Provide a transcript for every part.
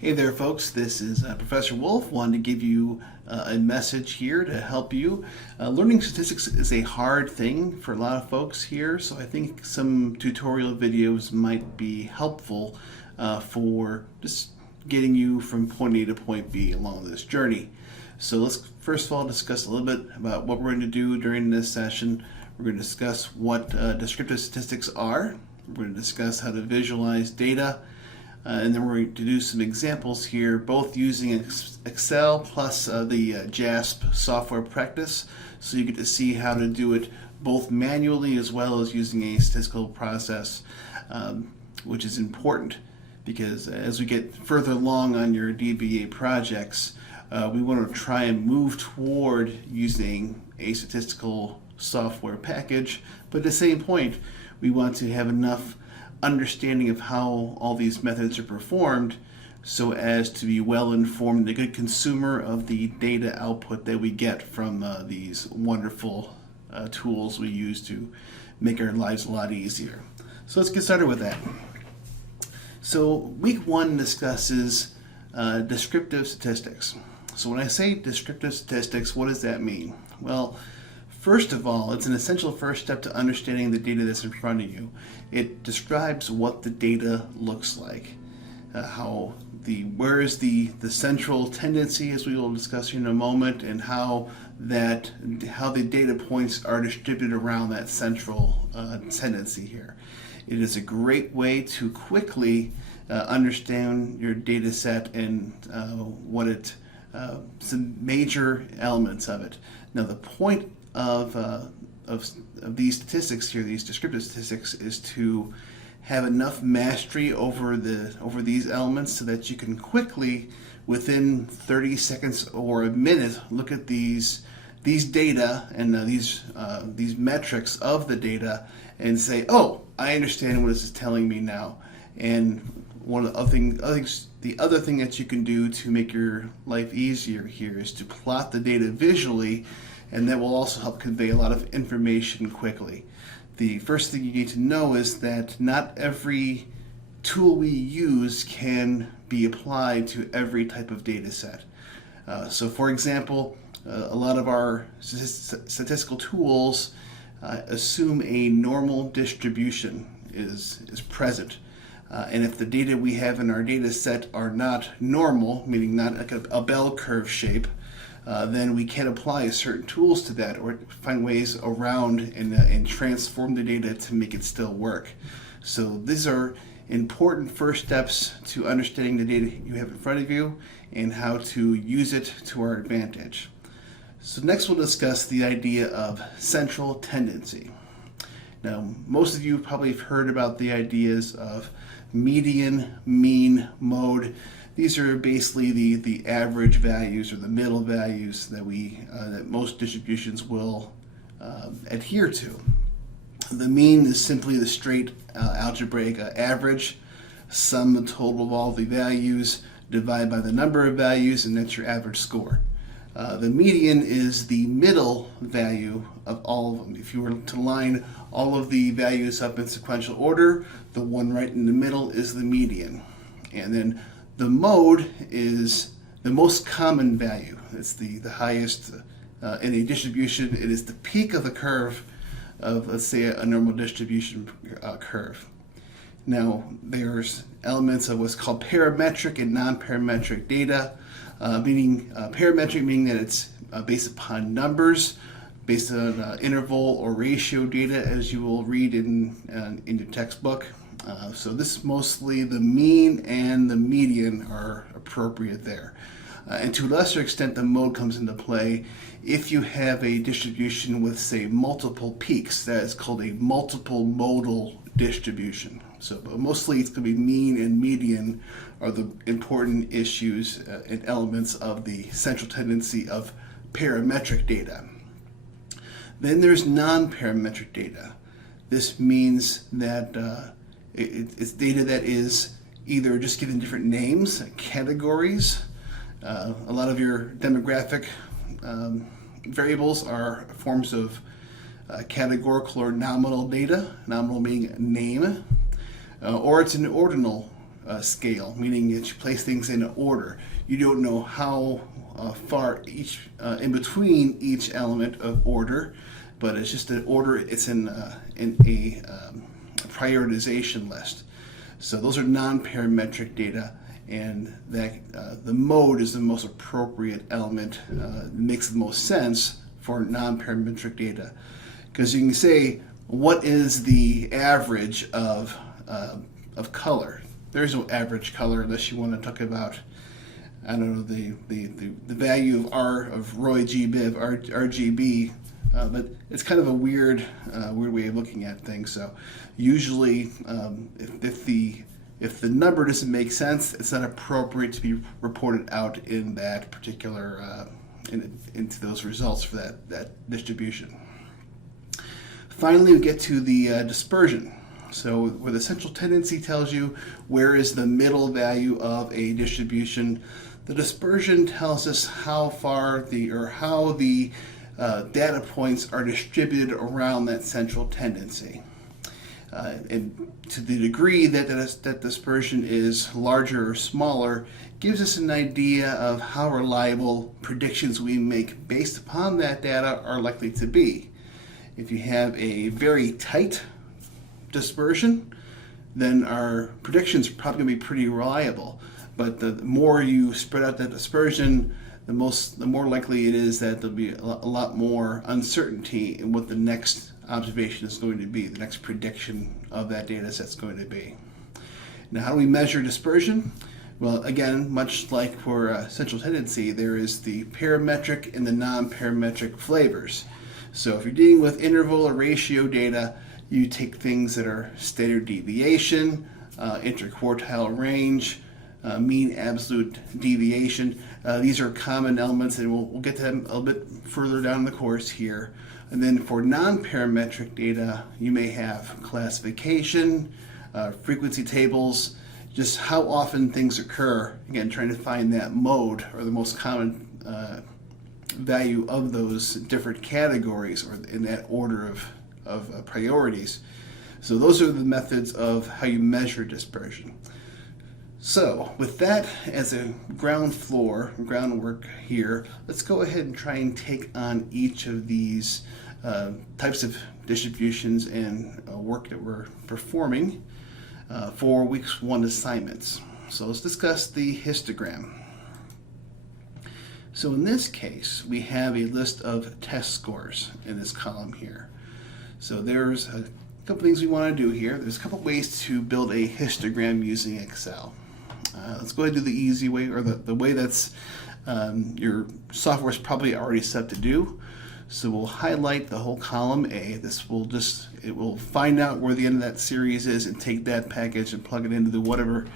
Hey there, folks. This is Professor Wolf. Wanted to give you a message here to help you. Learning statistics is a hard thing for a lot of folks here, so I think some tutorial videos might be helpful for just getting you from point A to point B along this journey. So let's first of all discuss a little bit about what we're going to do during this session. We're going to discuss what descriptive statistics are. We're going to discuss how to visualize data. And then we're going to do some examples here, both using Excel plus the JASP software practice, so you get to see how to do it both manually as well as using a statistical process, which is important because as we get further along on your DBA projects, we want to try and move toward using a statistical software package, but at the same point, we want to have enough understanding of how all these methods are performed so as to be well informed and a good consumer of the data output that we get from these wonderful tools we use to make our lives a lot easier. So let's get started with that. So week one discusses descriptive statistics. So when I say descriptive statistics, what does that mean? Well, first of all, it's an essential first step to understanding the data that's in front of you. It describes what the data looks like, where is the central tendency, as we will discuss here in a moment, and how the data points are distributed around that central tendency here. It is a great way to quickly understand your data set and some major elements of it. Now, the point of these statistics here, these descriptive statistics, is to have enough mastery over these elements so that you can quickly, within 30 seconds or a minute, look at these data and these metrics of the data and say, oh, I understand what this is telling me now. And one of the other thing that you can do to make your life easier here is to plot the data visually, and that will also help convey a lot of information quickly. The first thing you need to know is that not every tool we use can be applied to every type of data set. So for example, a lot of our statistical tools assume a normal distribution is present. And if the data we have in our data set are not normal, meaning not like a bell curve shape, then we can apply certain tools to that or find ways around and transform the data to make it still work. So these are important first steps to understanding the data you have in front of you and how to use it to our advantage. So next we'll discuss the idea of central tendency. Now, most of you probably have heard about the ideas of median, mean, mode. These are basically the average values or the middle values that that most distributions will adhere to. The mean is simply the straight algebraic average, sum the total of all the values, divide by the number of values, and that's your average score. The median is the middle value of all of them. If you were to line all of the values up in sequential order, the one right in the middle is the median. And then the mode is the most common value. It's the highest in a distribution. It is the peak of the curve of, let's say, a normal distribution curve. Now, there's elements of what's called parametric and non-parametric data, meaning parametric meaning that it's based upon numbers, based on interval or ratio data, as you will read in your textbook. So this mostly the mean and the median are appropriate there. And to a lesser extent, the mode comes into play if you have a distribution with, say, multiple peaks. That is called a multiple modal distribution. So mostly it's going to be mean and median are the important issues and elements of the central tendency of parametric data. Then there's non-parametric data. This means that it's data that is either just given different names, categories. A lot of your demographic variables are forms of categorical or nominal data, nominal being name, or it's an ordinal scale, meaning that you place things in order. You don't know how far each in between each element of order, but it's just an order. It's in a prioritization list. So those are non-parametric data, and that the mode is the most appropriate element. Makes the most sense for non-parametric data, because you can say, what is the average of color? There is no average color unless you want to talk about, I don't know, the value of Roy G. Biv, RGB, but it's kind of a weird way of looking at things. So usually, if the number doesn't make sense, it's not appropriate to be reported out in that particular into those results for that distribution. Finally, we get to the dispersion. So where the central tendency tells you where is the middle value of a distribution, the dispersion tells us how far how the data points are distributed around that central tendency. And to the degree that dispersion is larger or smaller, gives us an idea of how reliable predictions we make based upon that data are likely to be. If you have a very tight dispersion, then our predictions are probably going to be pretty reliable. But the more you spread out that dispersion, the more likely it is that there'll be a lot more uncertainty in what the next observation is going to be, the next prediction of that data set is going to be. Now, how do we measure dispersion? Well, again, much like for central tendency, there is the parametric and the non-parametric flavors. So if you're dealing with interval or ratio data, you take things that are standard deviation, interquartile range, mean absolute deviation. These are common elements, and we'll get to them a little bit further down the course here. And then for non-parametric data, you may have classification, frequency tables, just how often things occur. Again, trying to find that mode or the most common value of those different categories or in that order of priorities. So those are the methods of how you measure dispersion. So with that as a groundwork here, let's go ahead and try and take on each of these types of distributions and work that we're performing for weeks 1 assignments. So let's discuss the histogram. So in this case, we have a list of test scores in this column here. So there's a couple things we want to do here. There's a couple ways to build a histogram using Excel. Let's go ahead and do the easy way, or the way that's your software is probably already set to do. So we'll highlight the whole column A. It will find out where the end of that series is and take that package and plug it into whatever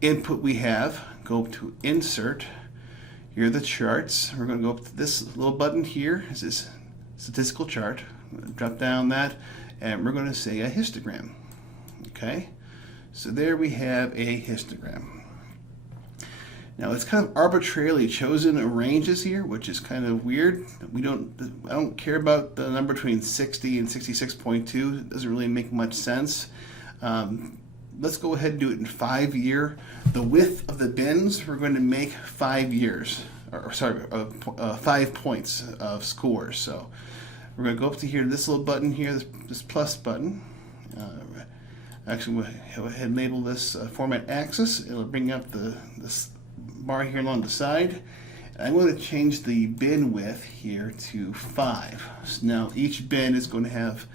input we have. Go to Insert. Here are the charts. We're going to go up to this little button here. This is statistical chart. I'm going to drop down that, and we're going to say a histogram. Okay, so there we have a histogram. Now it's kind of arbitrarily chosen ranges here, which is kind of weird. I don't care about the number between 60 and 66.2. It doesn't really make much sense. Let's go ahead and do it in 5 year. The width of the bins, we're going to make 5 years, 5 points of scores. So we're going to go up to here, this little button here, this plus button. Actually, we'll go ahead and label this format axis. It'll bring up this bar here along the side. I'm going to change the bin width here to 5. So now each bin is going to have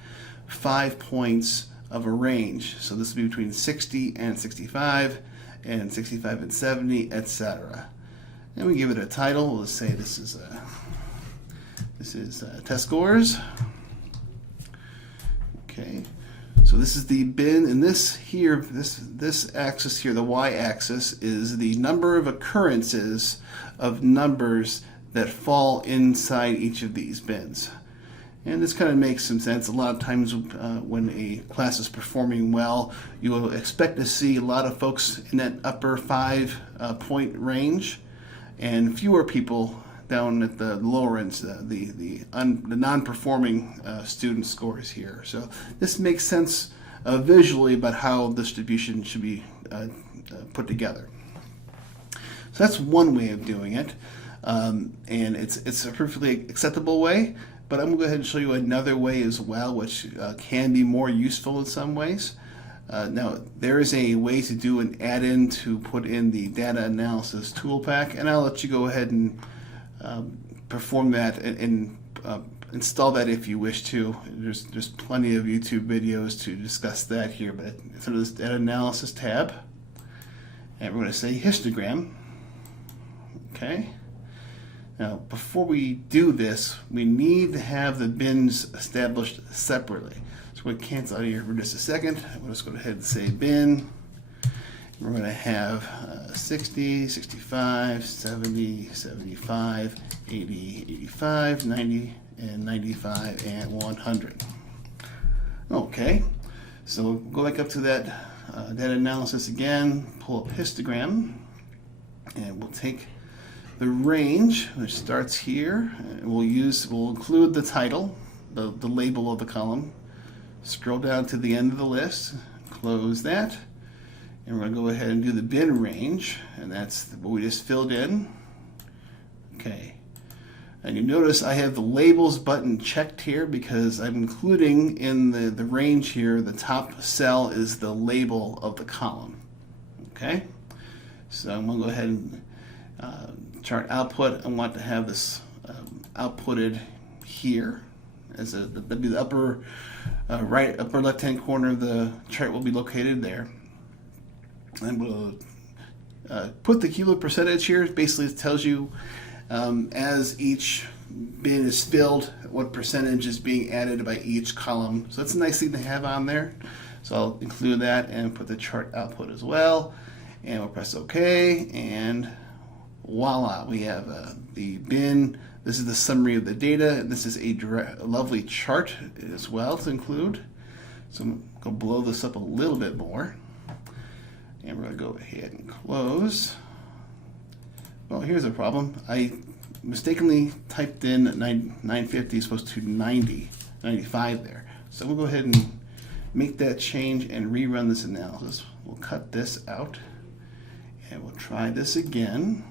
5 points of a range. So this will be between 60 and 65, and 65 and 70, etc. And we give it a title. We'll say this is test scores. Okay. So this is the bin, and this axis here, the y-axis, is the number of occurrences of numbers that fall inside each of these bins. And this kind of makes some sense. A lot of times when a class is performing well, you will expect to see a lot of folks in that upper 5 point range, and fewer people down at the lower ends, the non-performing student scores here. So this makes sense visually about how distribution should be put together. So that's one way of doing it, and it's a perfectly acceptable way. But I'm going to go ahead and show you another way as well, which can be more useful in some ways. Now, there is a way to do an add-in to put in the data analysis tool pack, and I'll let you go ahead and perform that and install that if you wish to. There's plenty of YouTube videos to discuss that here, but under this data analysis tab, and we're going to say histogram. Okay. Now, before we do this, we need to have the bins established separately. So we're going to cancel out of here for just a second. We'll just go ahead and say bin. We're going to have 60, 65, 70, 75, 80, 85, 90, and 95, and 100. Okay, so go back up to that data analysis again, pull up histogram, and we'll take the range, which starts here, and we'll include the title, the label of the column. Scroll down to the end of the list, close that, and we're going to go ahead and do the bin range, and that's what we just filled in. Okay, and you notice I have the labels button checked here because I'm including in the range here, the top cell is the label of the column. Okay, so I'm going to go ahead and chart output. I want to have this outputted here as that'd be the upper upper left hand corner of the chart will be located there. And we'll put the cumulative percentage here. Basically, it tells you as each bin is filled what percentage is being added by each column. So that's a nice thing to have on there. So I'll include that and put the chart output as well. And we'll press OK, and voila, we have the bin. This is the summary of the data, and this is a lovely chart as well to include. So I'm going to blow this up a little bit more, and we're going to go ahead and close. Well, here's a problem. I mistakenly typed in 950 is supposed to 95 there. So we'll go ahead and make that change and rerun this analysis. We'll cut this out, and we'll try this again.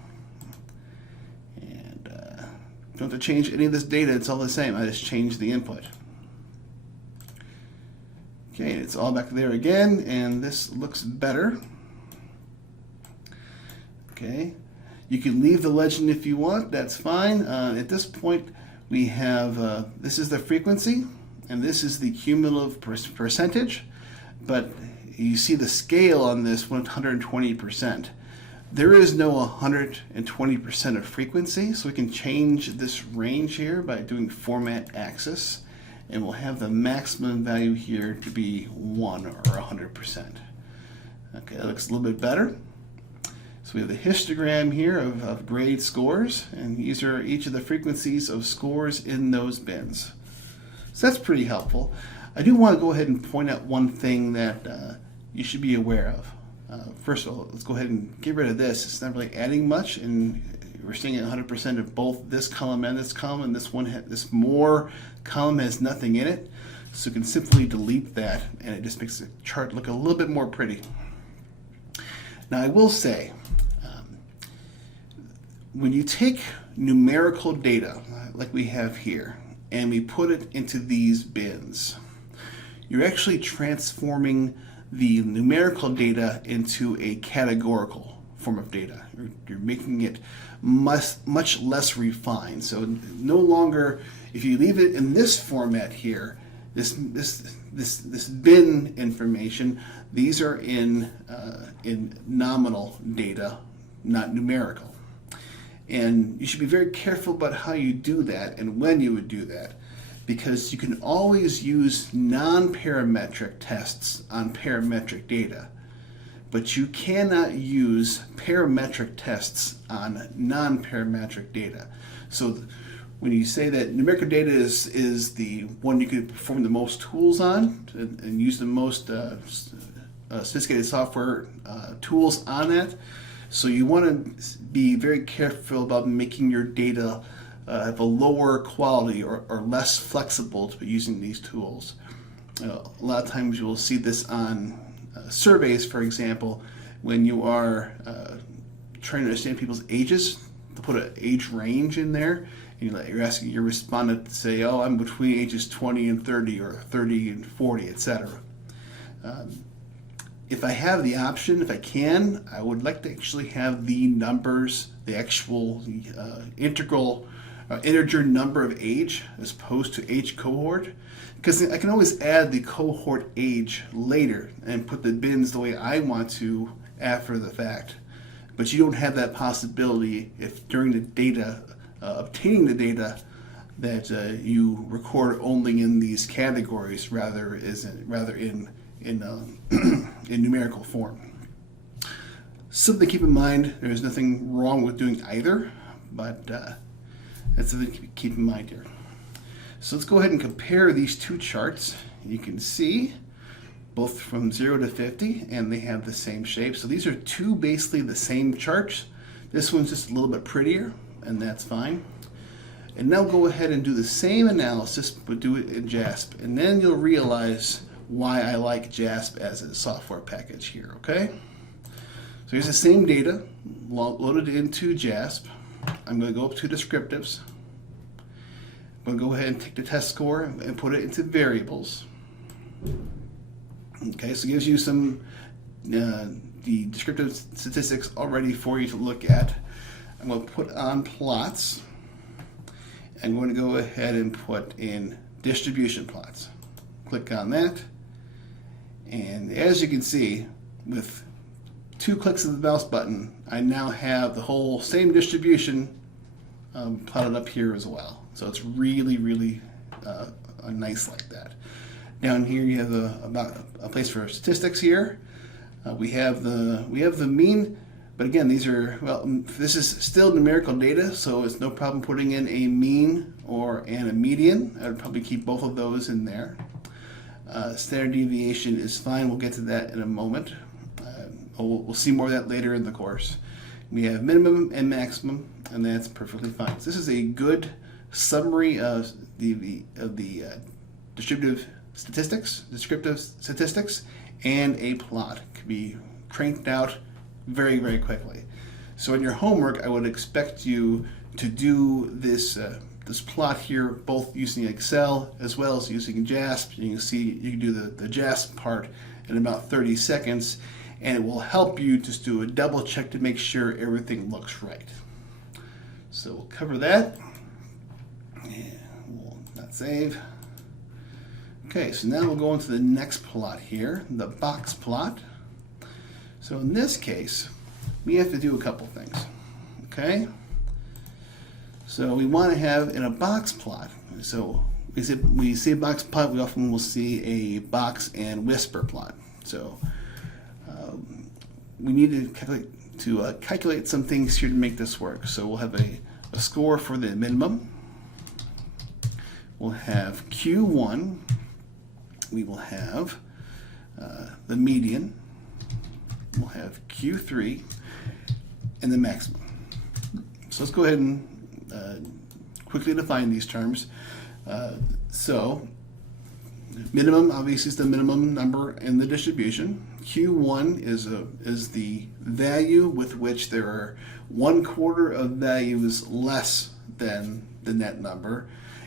Don't have to change any of this data, it's all the same. I just changed the input. Okay, it's all back there again, and this looks better. Okay, you can leave the legend if you want, that's fine. At this point, we have, this is the frequency, and this is the cumulative percentage, but you see the scale on this 120%. There is no 120% of frequency, so we can change this range here by doing format axis, and we'll have the maximum value here to be 1 or 100%. Okay, that looks a little bit better. So we have the histogram here of grade scores, and these are each of the frequencies of scores in those bins. So that's pretty helpful. I do want to go ahead and point out one thing that you should be aware of. First of all, let's go ahead and get rid of this. It's not really adding much, and we're seeing 100% of both this column and this column, and this more column has nothing in it. So you can simply delete that, and it just makes the chart look a little bit more pretty. Now I will say, when you take numerical data, like we have here, and we put it into these bins, you're actually transforming the numerical data into a categorical form of data. You're making it much less refined. So no longer, if you leave it in this format here, this bin information, these are in nominal data, not numerical. And you should be very careful about how you do that and when you would do that, because you can always use non-parametric tests on parametric data, but you cannot use parametric tests on non-parametric data. So when you say that numerical data is the one you can perform the most tools on and use the most sophisticated software tools on that, so you want to be very careful about making your data have a lower quality or less flexible to be using these tools. A lot of times you will see this on surveys, for example, when you are trying to understand people's ages, to put an age range in there, and you're asking your respondent to say, oh, I'm between ages 20 and 30 or 30 and 40, etc. If I have the option, if I can, I would like to actually have the numbers, the actual integer number of age as opposed to age cohort, because I can always add the cohort age later and put the bins the way I want to after the fact. But you don't have that possibility if during the data, obtaining the data, that you record only in these categories rather in numerical form. Something to keep in mind. There's nothing wrong with doing either, but that's something to keep in mind here. So let's go ahead and compare these two charts. You can see both from 0 to 50, and they have the same shape. So these are two basically the same charts. This one's just a little bit prettier, and that's fine. And now go ahead and do the same analysis, but do it in JASP, and then you'll realize why I like JASP as a software package here, okay? So here's the same data loaded into JASP. I'm going to go up to descriptives. I'm going to go ahead and take the test score and put it into variables. Okay, so it gives you some the descriptive statistics already for you to look at. I'm going to put on plots. I'm going to go ahead and put in distribution plots. Click on that. And as you can see, with 2 clicks of the mouse button, I now have the whole same distribution plotted up here as well. So it's really, really nice like that. Down here you have a place for statistics here. We have the mean, but again, these are, well, this is still numerical data, so it's no problem putting in a mean and a median. I would probably keep both of those in there. Standard deviation is fine. We'll get to that in a moment. We'll see more of that later in the course. We have minimum and maximum, and that's perfectly fine. So this is a good summary of the descriptive statistics, and a plot can be cranked out very, very quickly. So in your homework, I would expect you to do this plot here, both using Excel as well as using JASP. You can see you can do the JASP part in about 30 seconds, and it will help you just do a double check to make sure everything looks right. So we'll cover that. And we'll not save. Okay, so now we'll go into the next plot here, the box plot. So in this case, we have to do a couple things. Okay? So we want to have in a box plot, so we see a box plot, we often will see a box and whisper plot. So we need to calculate some things here to make this work. So we'll have a score for the minimum. We'll have Q1. We will have the median. We'll have Q3 and the maximum. So let's go ahead and quickly define these terms. So minimum obviously is the minimum number in the distribution. Q1 is the value with which there are 1/4 of values less than the net number,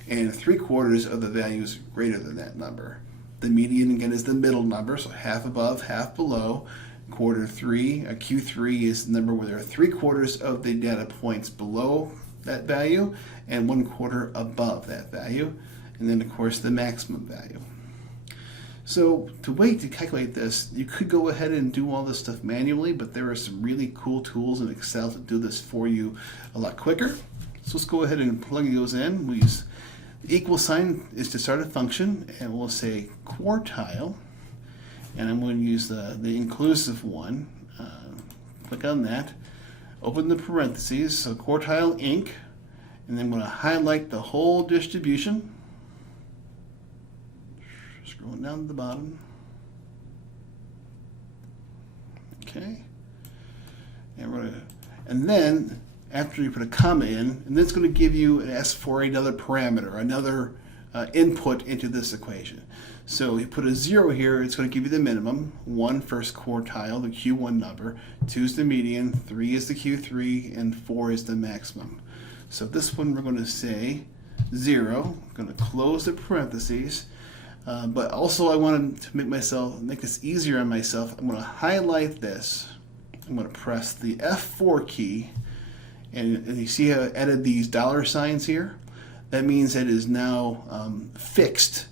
and 3/4 of the values greater than that number. The median again is the middle number, so half above, half below. Q3 is the number where there are 3/4 of the data points below that value and 1/4 above that value, and then of course the maximum value. So to calculate this, you could go ahead and do all this stuff manually, but there are some really cool tools in Excel to do this for you a lot quicker. So let's go ahead and plug those in. We'll use the equal sign is to start a function, and we'll say quartile, and I'm going to use the inclusive one. Click on that, open the parentheses, so quartile inc, and then I'm going to highlight the whole distribution. Scrolling down to the bottom. Okay. And then after you put a comma in, and then it's going to give you and ask for another parameter, another input into this equation. So you put a 0 here, it's going to give you the minimum. 1 first quartile, the Q1 number. 2 is the median, 3 is the Q3, and 4 is the maximum. So this one we're going to say 0. I'm going to close the parentheses. But also I wanted to make this easier on myself. I'm going to highlight this. I'm going to press the F4 key. And you see how I added these dollar signs here? That means it is now fixed.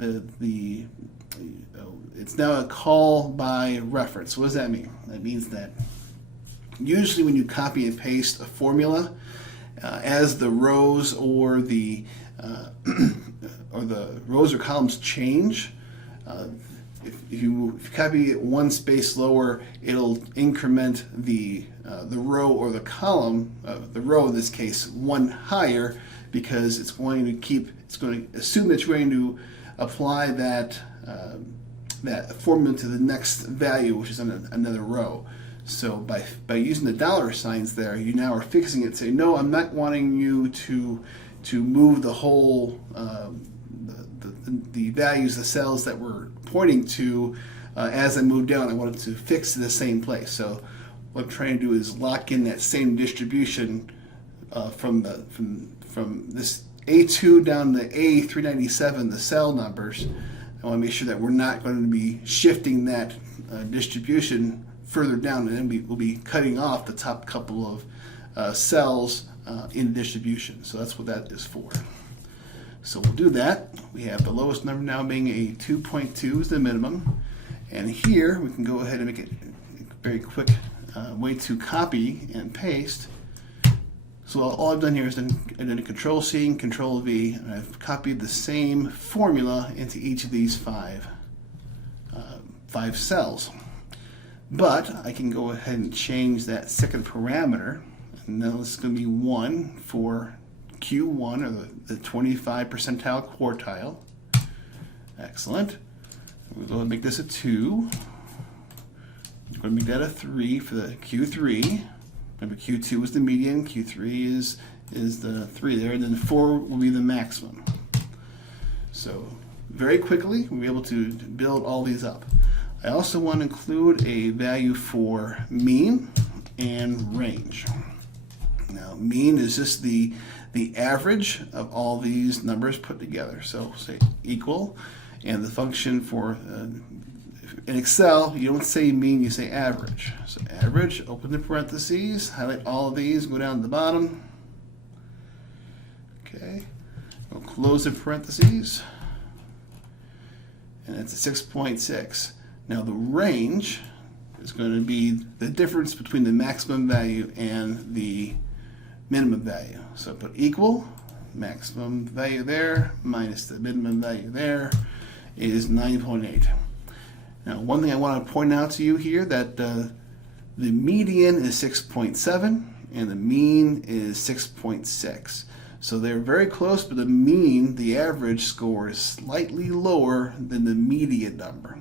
It's now a call by reference. What does that mean? That means that usually when you copy and paste a formula, as the rows or the rows or columns change, if you copy it one space lower, it'll increment the row or the column, the row in this case, one higher, because it's going to assume that you're going to apply that formula to the next value, which is on another row. So by using the dollar signs there, you now are fixing it. Say, no, I'm not wanting you to move the whole the values, the cells that we're pointing to as I move down. I want it to fix to the same place. So what I'm trying to do is lock in that same distribution from this A2 down to A397, the cell numbers. I want to make sure that we're not going to be shifting that distribution further down, and then we'll be cutting off the top couple of cells in distribution. So that's what that is for. So we'll do that. We have the lowest number now being a 2.2 is the minimum. And here we can go ahead and make it a very quick way to copy and paste. So all I've done here is I've done a Control-C and Control-V, and I've copied the same formula into each of these five cells. But I can go ahead and change that second parameter. And now this is going to be 1 for Q1, or the 25 percentile quartile. Excellent. We'll go ahead and make this a 2. We're going to make that a 3 for the Q3. Remember, Q2 is the median, Q3 is the 3 there, and then 4 will be the maximum. So very quickly, we'll be able to build all these up. I also want to include a value for mean and range. Now, mean is just the average of all these numbers put together. So say equal, and the function for in Excel, you don't say mean, you say average. So average, open the parentheses, highlight all of these, go down to the bottom. Okay, we'll close the parentheses, and it's a 6.6. Now the range is going to be the difference between the maximum value and the minimum value. So put equal, maximum value there minus the minimum value there is 9.8. Now, one thing I want to point out to you here, that the median is 6.7 and the mean is 6.6. So they're very close, but the mean, the average score, is slightly lower than the median number.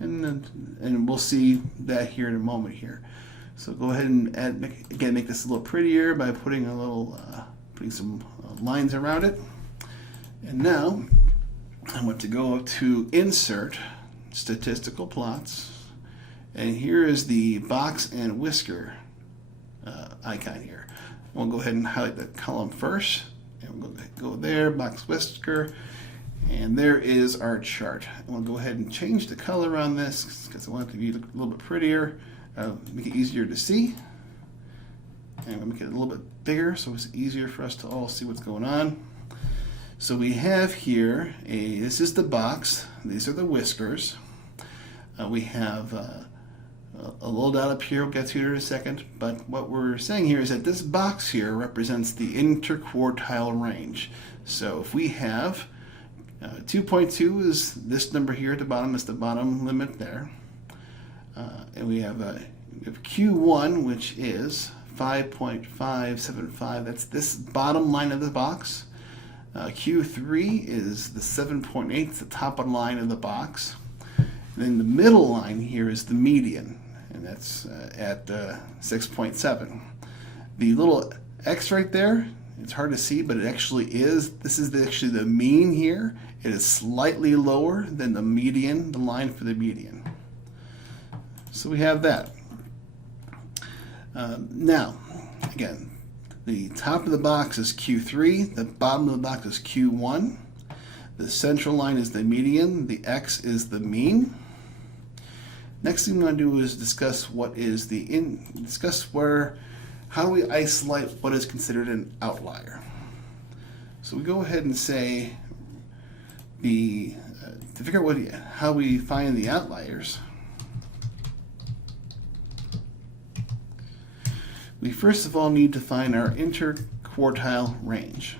And we'll see that here in a moment here. So go ahead and make this a little prettier by putting some lines around it. And now I want to go to Insert, Statistical Plots, and here is the box and whisker icon here. We'll go ahead and highlight the column first, and we'll go there, box whisker, and there is our chart. And we'll go ahead and change the color on this because I want it to be a little bit prettier, make it easier to see, and we'll make it a little bit bigger so it's easier for us to all see what's going on. So we have here, this is the box, these are the whiskers. We have a little dot up here, we'll get to it in a second, but what we're saying here is that this box here represents the interquartile range. So if we have 2.2 is this number here at the bottom, is the bottom limit there. And we have Q1, which is 5.575, that's this bottom line of the box. Q3 is the 7.8, the top line of the box. And then the middle line here is the median, and that's at 6.7. The little X right there It's hard to see, but it actually is. This is actually the mean here. It is slightly lower than the median, the line for the median. So we have that. Now, again, the top of the box is Q3, the bottom of the box is Q1. The central line is the median, the X is the mean. Next thing we want to do is discuss how do we isolate what is considered an outlier. So we go ahead and say to figure out how we find the outliers, we first of all need to find our interquartile range.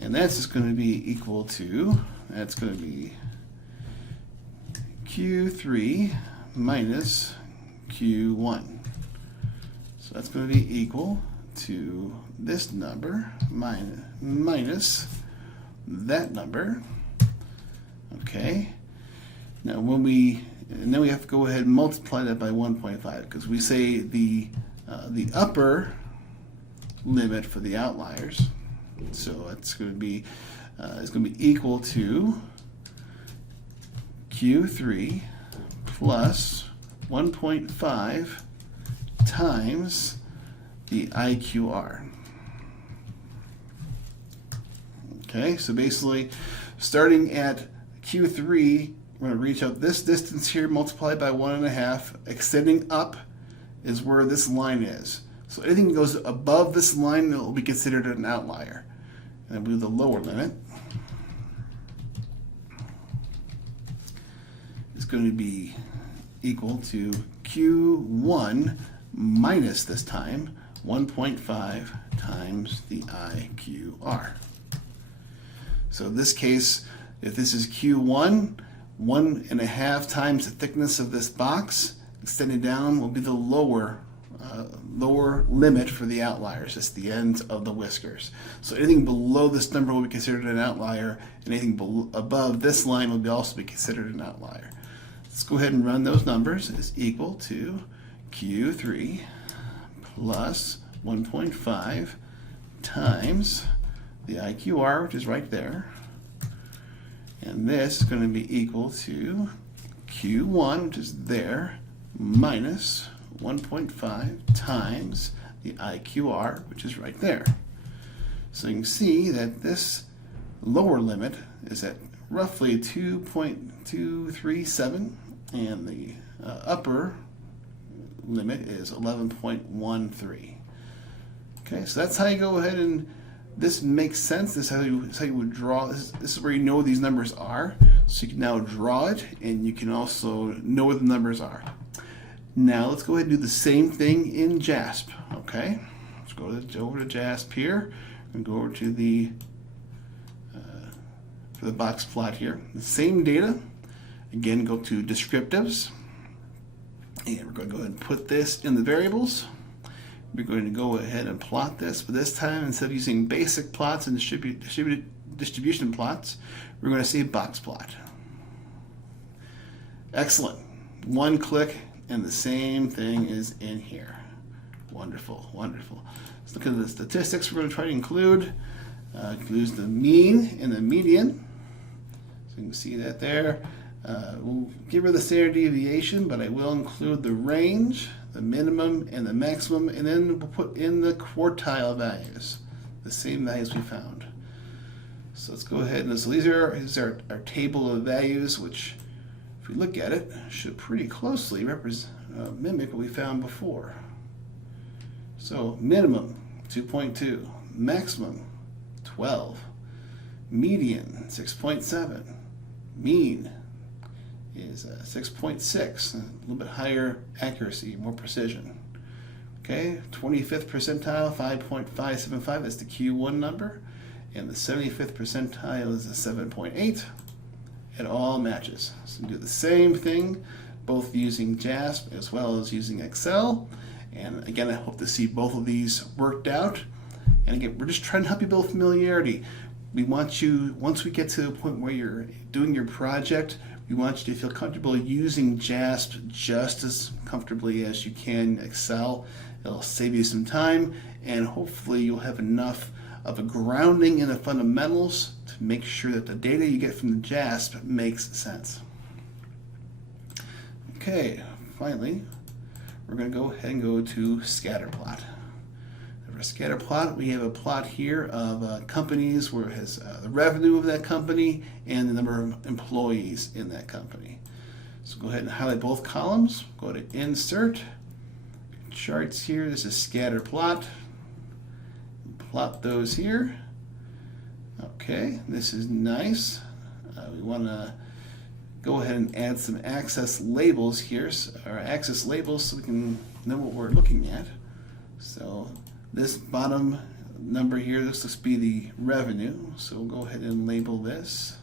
And that's just going to be equal to, that's going to be Q3 minus Q1. So that's going to be equal to this number minus that number. Okay. Now then we have to go ahead and multiply that by 1.5 because we say the upper limit for the outliers. So it's going to be equal to Q3 plus 1.5 times the IQR. Okay, so basically starting at Q3, we're going to reach out this distance here multiplied by 1.5. Extending up is where this line is. So anything that goes above this line will be considered an outlier. And we'll do the lower limit. It's going to be equal to Q1 minus this time 1.5 times the IQR. So in this case, if this is Q1, 1.5 times the thickness of this box, extended down will be the lower limit for the outliers. It's the ends of the whiskers. So anything below this number will be considered an outlier, and anything above this line will also be considered an outlier. Let's go ahead and run those numbers. It's equal to Q3 plus 1.5 times the IQR, which is right there. And this is going to be equal to Q1, which is there, minus 1.5 times the IQR, which is right there. So you can see that this lower limit is at roughly 2.237, and the upper limit is 11.13. Okay, so that's how you go ahead and this makes sense. This is how you would draw. This is where you know where these numbers are. So you can now draw it, and you can also know where the numbers are. Now let's go ahead and do the same thing in JASP. Okay, let's go over to JASP here and go over to the for the box plot here. The same data. Again, go to descriptives, and we're going to go ahead and put this in the variables. We're going to go ahead and plot this, but this time instead of using basic plots and distributed distribution plots, we're going to say box plot. Excellent. One click and the same thing is in here. Wonderful, wonderful. Let's look at the statistics we're going to try to include. Includes the mean and the median. So you can see that there. We'll get rid of the standard deviation, but I will include the range, the minimum, and the maximum, and then we'll put in the quartile values, the same values we found. So let's go ahead and so these are our table of values, which, if we look at it, should pretty closely mimic what we found before. So minimum 2.2, maximum 12, median 6.7, mean is 6.6, a little bit higher accuracy, more precision. Okay, 25th percentile 5.575, that's the Q1 number, and the 75th percentile is a 7.8. It all matches. So do the same thing, both using JASP as well as using Excel. And again, I hope to see both of these worked out. And again, we're just trying to help you build familiarity. We want you, once we get to the point where you're doing your project, we We want you to feel comfortable using JASP just as comfortably as you can Excel. It'll save you some time, and hopefully you'll have enough of a grounding in the fundamentals to make sure that the data you get from the JASP makes sense. Okay, finally, we're going to go ahead and go to scatter plot. For a scatter plot, we have a plot here of companies where it has the revenue of that company and the number of employees in that company. So go ahead and highlight both columns, go to Insert, Charts here, this is scatter plot. Plot those here. Okay, this is nice. We want to go ahead and add some access labels here, or access labels, so we can know what we're looking at. So this bottom number here, this looks to be the revenue. So we'll go ahead and label this.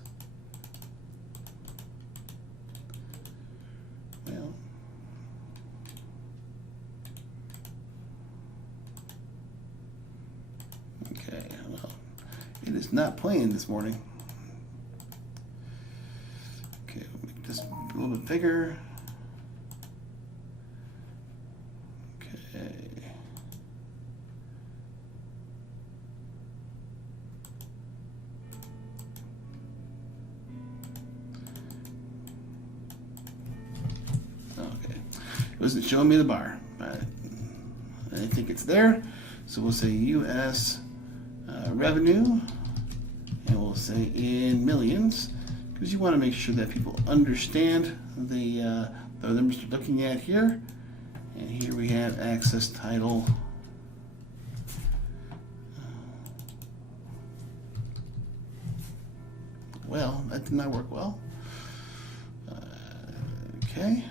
Well, okay, well, it is not playing this morning. Okay, we'll make this a little bit bigger. Okay. Okay, it wasn't showing me the bar, but I think it's there. So we'll say US revenue, and we'll say in millions, because you want to make sure that people understand the numbers you're looking at here. And here we have access title. Well, that did not work well. Okay.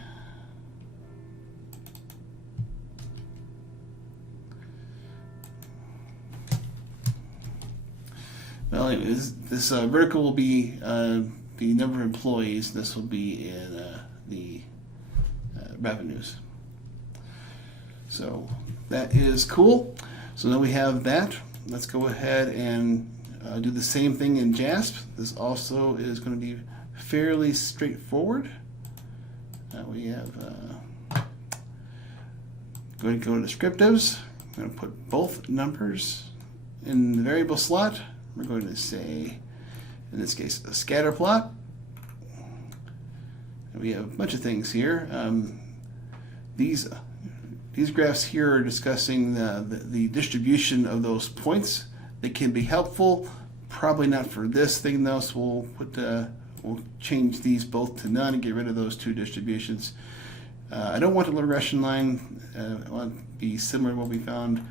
Well, anyways, this vertical will be the number of employees. This will be in the revenues. So that is cool. So now we have that. Let's go ahead and do the same thing in JASP. This also is going to be fairly straightforward. We have going to go to descriptives. I'm going to put both numbers in the variable slot. We're going to say, in this case, a scatter plot. And we have a bunch of things here. These graphs here are discussing the distribution of those points. They can be helpful. Probably not for this thing though. So we'll change these both to none and get rid of those two distributions. I don't want the regression line. I want to be similar to what we found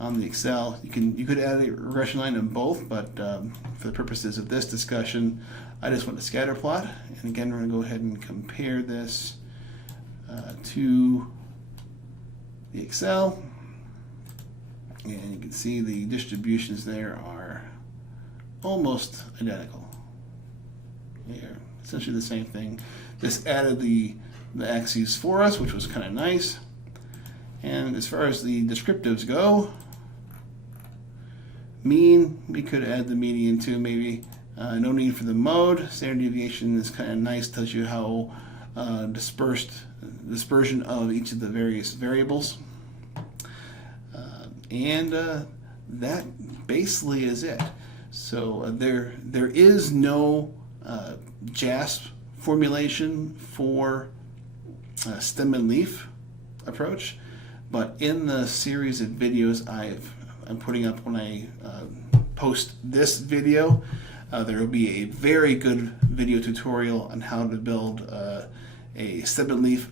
on the Excel. You could add a regression line in both, but for the purposes of this discussion, I just want the scatter plot. And again, we're going to go ahead and compare this to the Excel, and you can see the distributions there are almost identical. They're essentially the same thing. This added the axes for us, which was kind of nice. And as far as the descriptives go, mean, we could add the median too, maybe. No need for the mode. Standard deviation is kind of nice, tells you how dispersion of each of the various variables. And that basically is it. So there is no JASP formulation for stem and leaf approach, but in the series of videos I'm putting up when I post this video, there will be a very good video tutorial on how to build a stem and leaf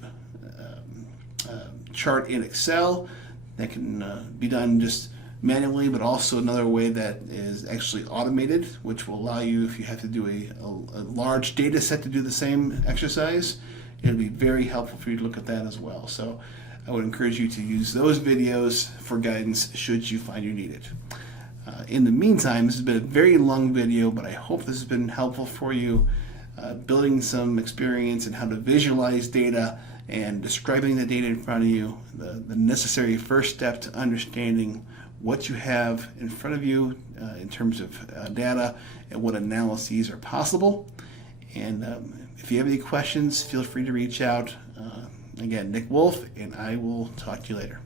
chart in Excel that can be done just manually, but also another way that is actually automated, which will allow you, if you have to do a large data set to do the same exercise, it'll be very helpful for you to look at that as well. So I would encourage you to use those videos for guidance should you find you need it. In the meantime, this has been a very long video, but I hope this has been helpful for you, building some experience in how to visualize data and describing the data in front of you, the necessary first step to understanding what you have in front of you in terms of data and what analyses are possible. And if you have any questions, feel free to reach out. Again, Nick Wolf, and I will talk to you later.